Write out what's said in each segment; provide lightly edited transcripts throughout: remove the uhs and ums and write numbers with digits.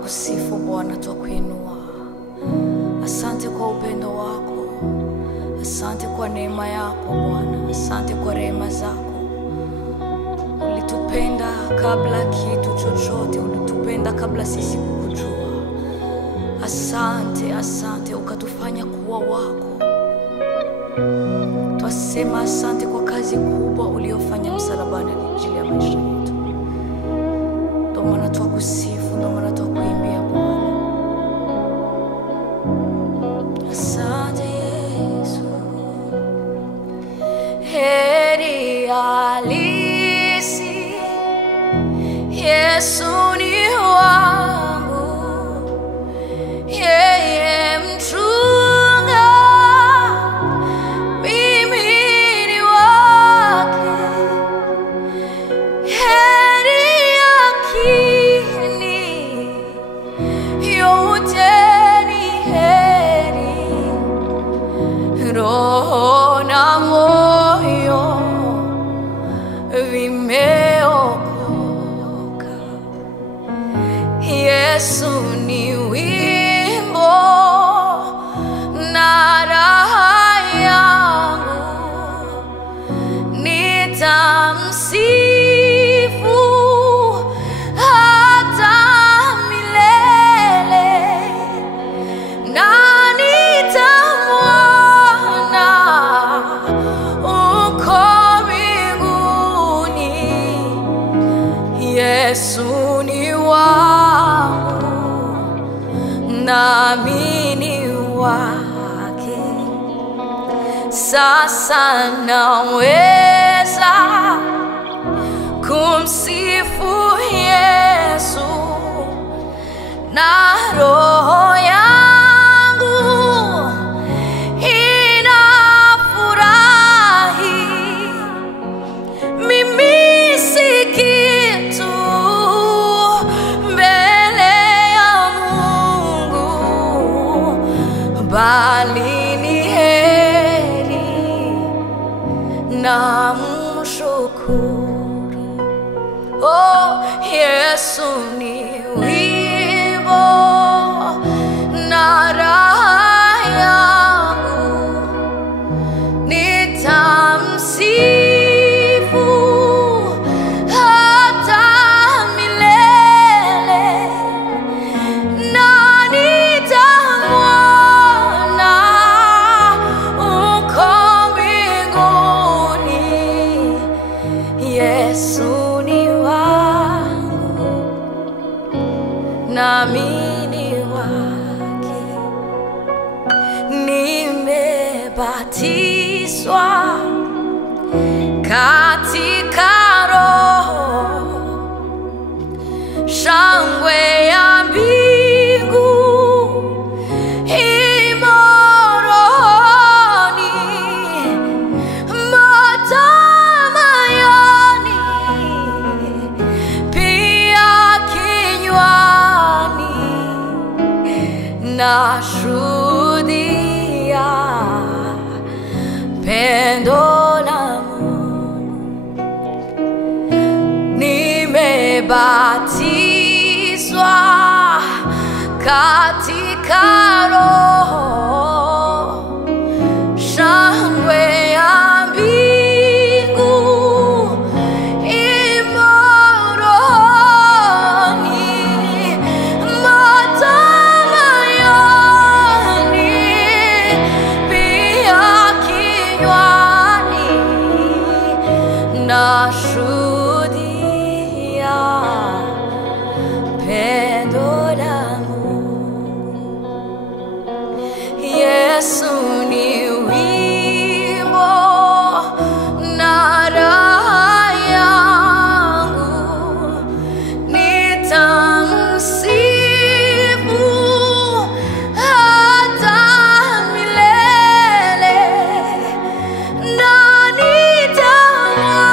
twakusifu Bwana, twakuinua. Asante kwa upendo wako, asante kwa neema yako Bwana, asante kwa rehema zako. Ulitupenda kabla kitu chochote, ulitupenda kabla sisi kukujua. Asante, asante ukatufanya kuwa wako. Twasema asante kwa kazi kubwa uliofanya msalabani kwa ajili ya maisha yetu. Ndio maana twakusifu, ndio maana twakuimbia Bwana. Asante Yesu. Heri halisi Yesu ni wangu, yeye mchunga, mimi ni wake. Heri yakini, yote ni heri, roho na moyo vimeokoka. Yesu ni wimbo na raha yangu, nitamsifu hata milele, na nitamwona uko mbinguni. Yesu ni wangu nami ni wake. Sasa naweza kumsifu Yesu na roho yangu inafurahi. Mimi si kitu mbele ya Mungu, bali ni heri na mshukuru. Oh, Yesu ni wimbo na raha yangu, nitamsifu hata milele, na nitamwona uko mbinguni. Yesu ni wangu nami ni wake. Nimebatizwa katika Roho, shangwe ya mbingu imo rohoni, moto moyoni, pia kinywani. Nashuhudia pendo la Mungu. Nimebatizwa katika Roho, shangwe ya mbingu imo rohoni, moto moyoni, pia kinywani. Nashuhudia pendo la Mungu. Yesu ni wimbo na raha yangu, nitamsifu hata milele, na nitamwona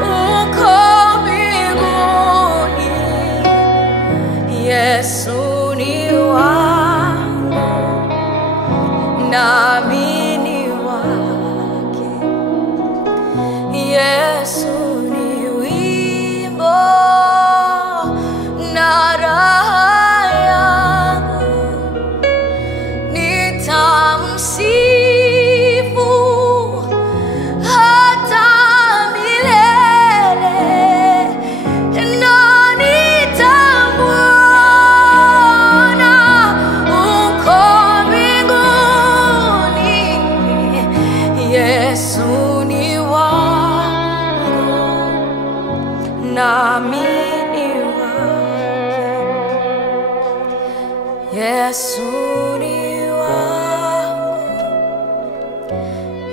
uko mbinguni. nami ni wake. Yesu ni wangu,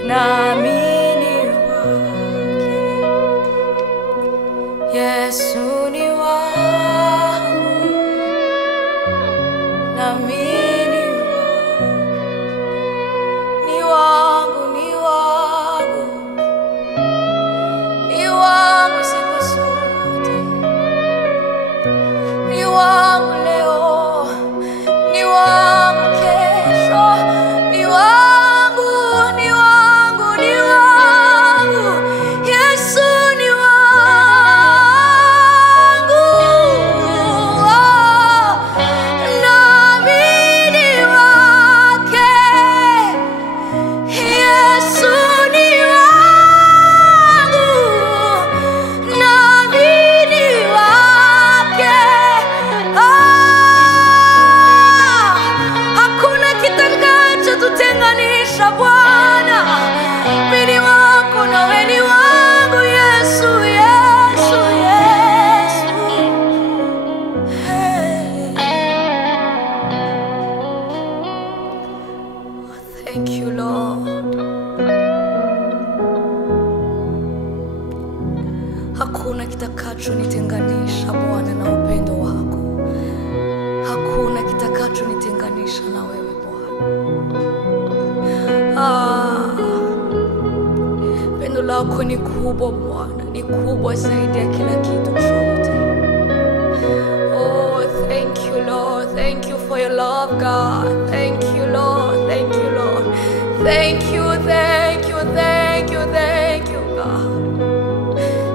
nami ni wake. Yesu ni wangu, nami ni wangu, ni wangu, ni wangu siku zote, ni wangu leo, ni wangu kesho, ni wangu, ni wangu, ni wangu. Yesu ni wangu, nami ni wake. Yesu ni wangu, nami ni wake. Hakuna kitakachotutenganisha Bwana. Mimi ni wako na wewe ni wangu. Yesu, Yesu, Yesu. Hey. Thank you, Lord. Hakuna kitakachonitenganisha Bwana na upendo wako. Hakuna kitakachonitenganisha na wewe Bwana. Pendo lako ni kubwa Bwana, ni kubwa zaidi ya kila kitu chote. Oh, thank you Lord. Thank you for your love, God. Thank you Lord. Thank you Lord. Thank you, thank you, thank you, thank you God.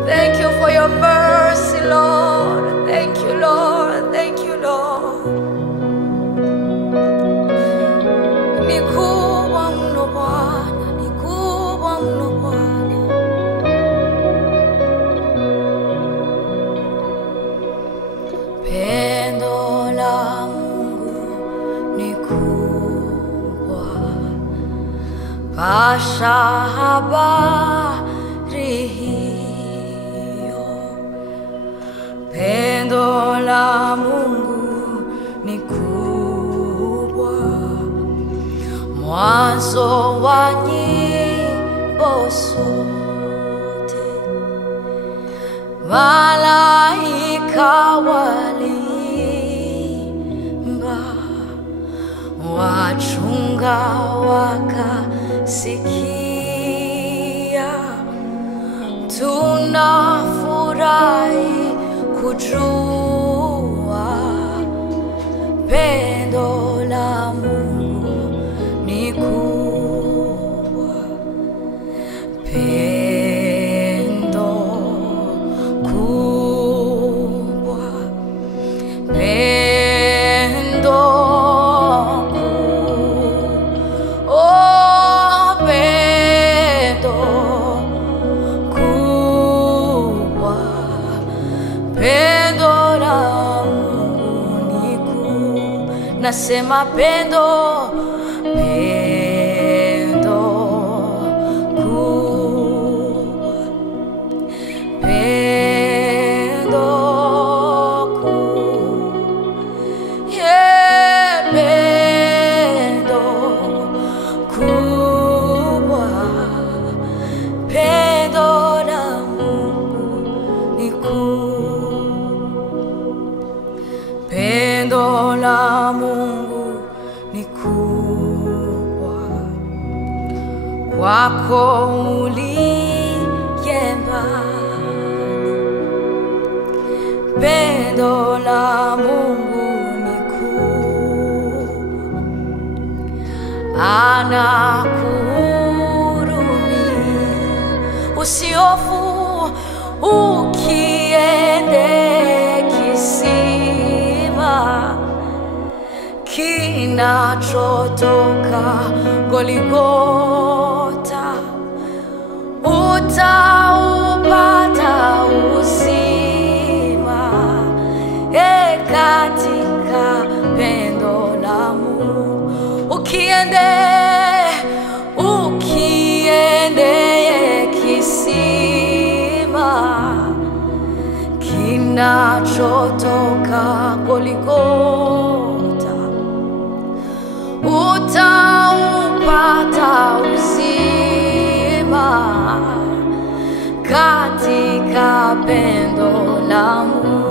Thank you for your mercy, Lord. Thank you, Lord. Thank you, Lord. Ni kubwa mno Bwana, ni kubwa mno Bwana. Pendo la Mungu ni kubwa, pasha habari hiyo. Pendo la Mungu ni kubwa, mwanzo wa nyimbo zote. Malaika walimba, wachunga wakasikia. Tunafurahi kujua pendo la Mungu ni kubwa. Pendo kubwa, pendo kubwa, oh pendo kubwa. Pendo la Mungu ni kubwa. Nasema pendo, pendo kubwa, pendo kubwa, yeah, pendo kubwa. Pendo la Mungu ni kubwa. Pendo la Mungu ni kubwa, kwako uliye mbali. Pendo la Mungu ni kubwa, anakuhurumia. Usihofu ukiende kisima kinachotoka Goligota, utaupata uzima katika pendo la Mungu. Ukiende kisima kinachotoka Golgotha, utaupata uzima katika pendo la Mungu.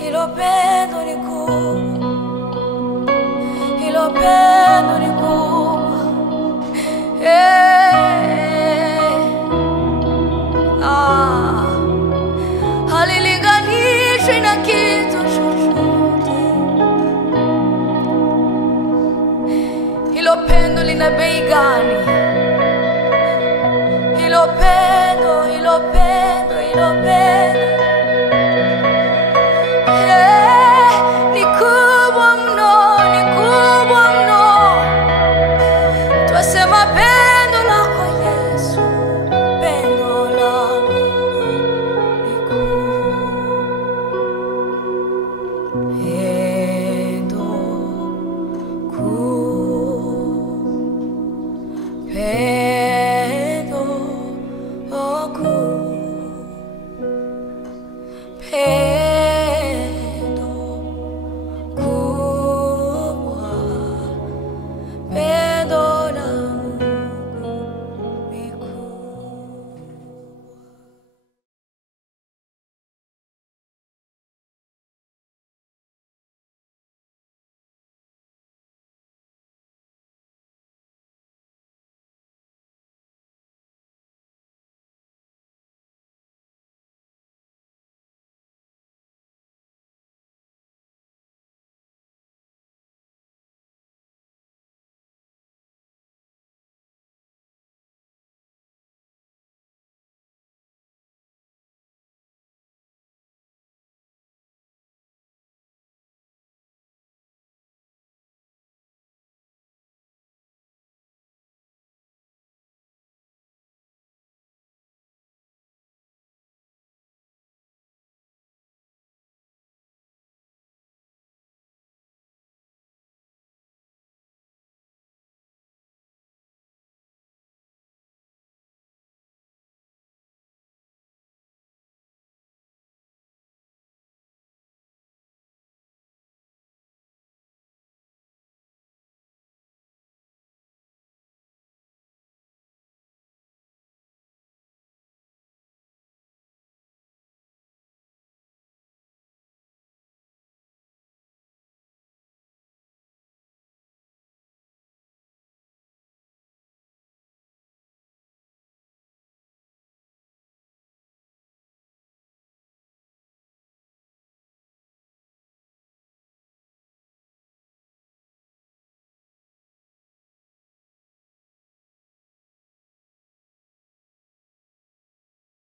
Hilo pendo ni kubwa, hilo pendo ni kubwa, halilinganishwi na kitu chochote. Hilo pendo lina bei gani? Hilo pendo, hilo pendo, hilo pendo ni kubwa mno, ni kubwa mno. Twasema pendo lako Yesu, pendo lako ni pendo kuu.